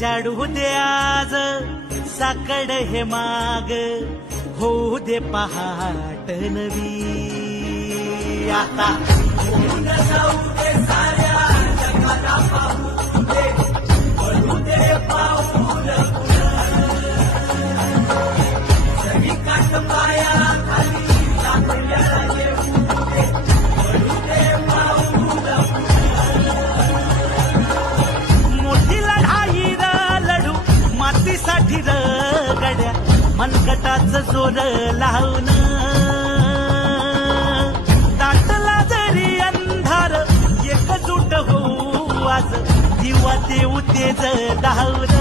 चढू दे आज साकड हे माग, होऊ दे पहाट नवी. आता होऊन जाऊ दे साऱ्या जगाला पाहू दे, पडू दे पाऊल सगळी काट पाया खाली आपल्याला येऊ दे, पडू दे पाऊल. मोठी लढाई लढू मातीसाठी गड्या, मनगटाच जोर लावून. दाटला जरी अंधार एकजूट होऊ आज, दिवा देऊ तेज धावून.